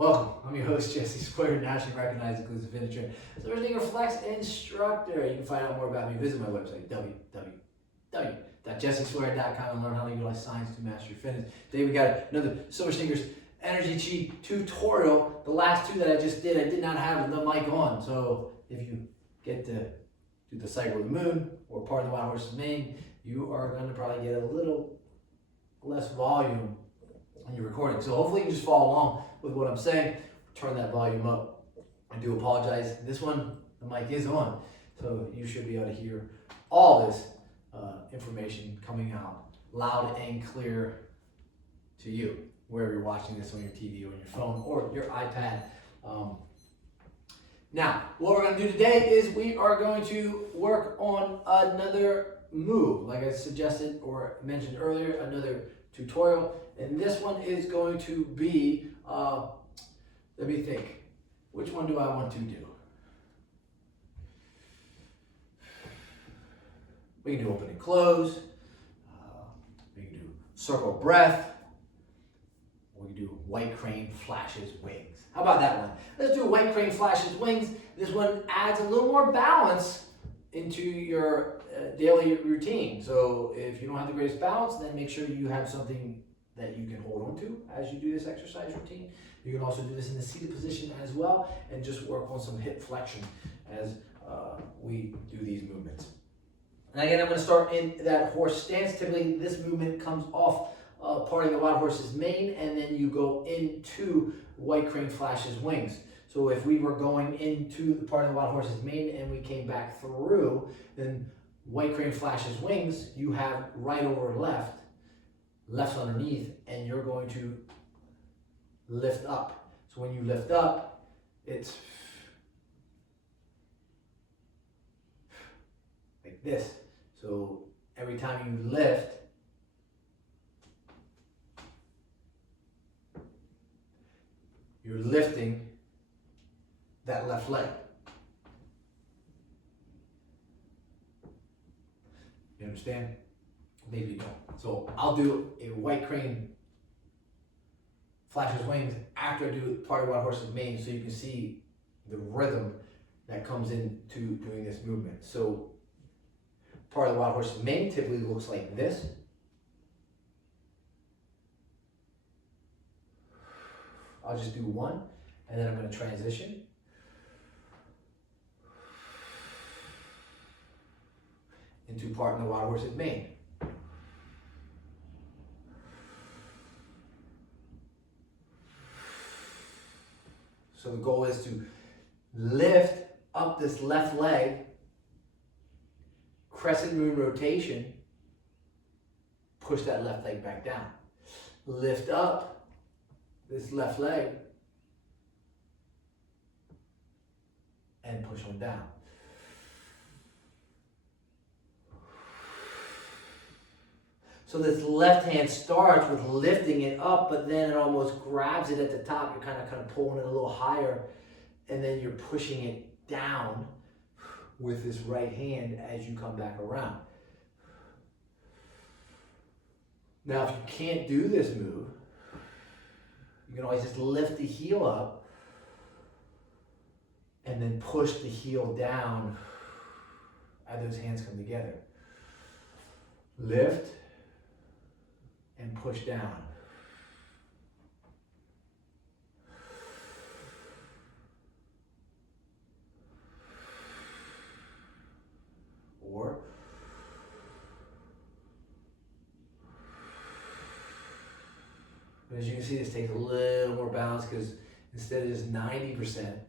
Welcome, I'm your host Jesse Square, nationally recognized inclusive fitness trainer, SilverSneakers Flex instructor. You can find out more about me, visit my website, www.jessesquare.com, and learn how to utilize science to master your fitness. Today we got another SilverSneakers Enerchi tutorial. The last two that I just did, I did not have the mic on, so if you get to do the cycle of the moon or part of the wild horse's mane, you are going to probably get a little less volume on your recording. So hopefully you can just follow along with what I'm saying. Turn that volume up. I do apologize. This one, the mic is on, so you should be able to hear all this information coming out loud and clear to you, wherever you're watching this, on your TV or on your phone or your iPad. Now, what we're going to do today is we are going to work on another move, like I suggested or mentioned earlier, another tutorial, and this one is going to be, let me think, which one do I want to do? We can do open and close, we can do circle breath, we can do white crane flashes wings. How about that one? Let's do white crane flashes wings. This one adds a little more balance into your daily routine. So if you don't have the greatest balance, then make sure you have something that you can hold on to as you do this exercise routine. You can also do this in the seated position as well, and just work on some hip flexion as we do these movements. And again, I'm going to start in that horse stance. Typically, this movement comes off parting the wild horse's mane, and then you go into white crane flashes wings. So if we were going into the part of the wild horse's mane and we came back through, then white crane flashes wings, you have right over left, left's underneath, and you're going to lift up. So when you lift up, it's like this. So every time you lift, you're lifting that left leg. You understand? Maybe you don't. So I'll do a white crane flashes wings after I do part of wild horse's mane, so you can see the rhythm that comes into doing this movement. So part of the wild horse's mane typically looks like this. I'll just do one, and then I'm going to transition. Into parting the wild horse's mane. So the goal is to lift up this left leg, crescent moon rotation, push that left leg back down. Lift up this left leg and push on down. So this left hand starts with lifting it up, but then it almost grabs it at the top. You're kind of pulling it a little higher, and then you're pushing it down with this right hand as you come back around. Now, if you can't do this move, you can always just lift the heel up and then push the heel down as those hands come together. Lift and push down. Or as you can see, this takes a little more balance, because instead of just 90%,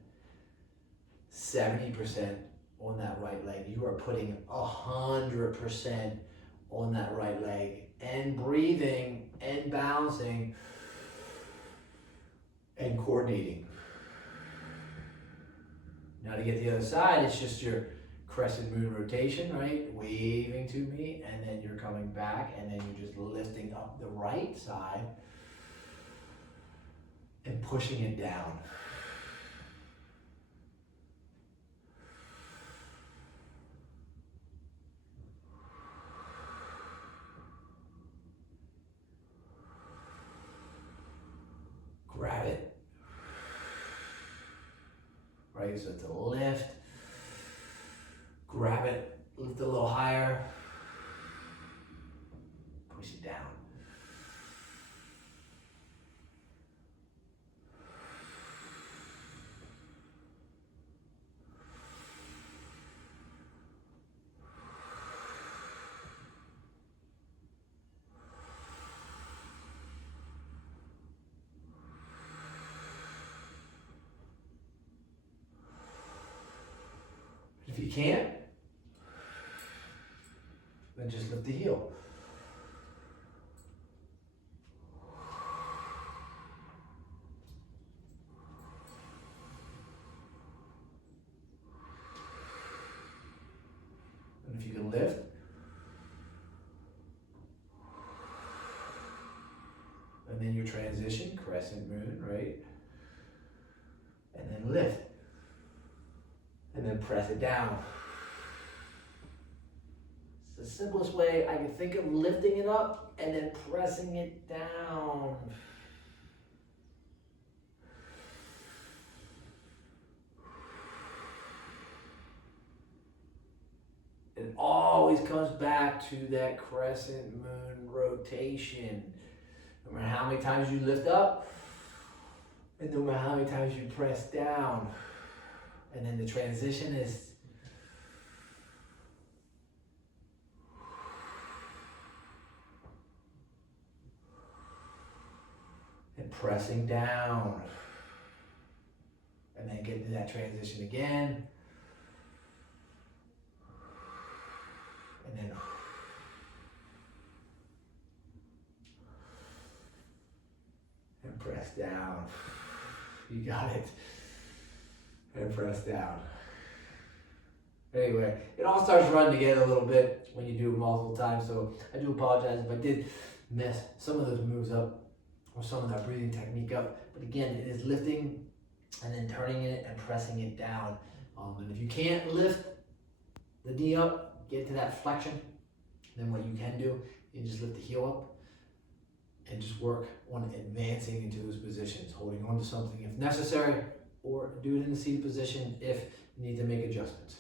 70% on that right leg, you are putting 100% on that right leg, and breathing and balancing and coordinating. Now to get the other side, it's just your crescent moon rotation, right? Waving to me, and then you're coming back, and then you're just lifting up the right side and pushing it down. Grab it, right? So it's a lift, grab it, lift it a little higher, push it down. If you can't, then just lift the heel. And if you can lift, and then your transition, crescent moon, right? And then lift. And then press it down. It's the simplest way I can think of lifting it up and then pressing it down. It always comes back to that crescent moon rotation. No matter how many times you lift up, and no matter how many times you press down. And then the transition is and pressing down. And then get into that transition again. And then and press down. You got it. And press down. Anyway, it all starts running together a little bit when you do it multiple times, so I do apologize if I did mess some of those moves up or some of that breathing technique up. But again, it is lifting and then turning it and pressing it down. And if you can't lift the knee up, get to that flexion, then what you can do, you just lift the heel up and just work on advancing into those positions, holding on to something if necessary, or do it in the seated position if you need to make adjustments.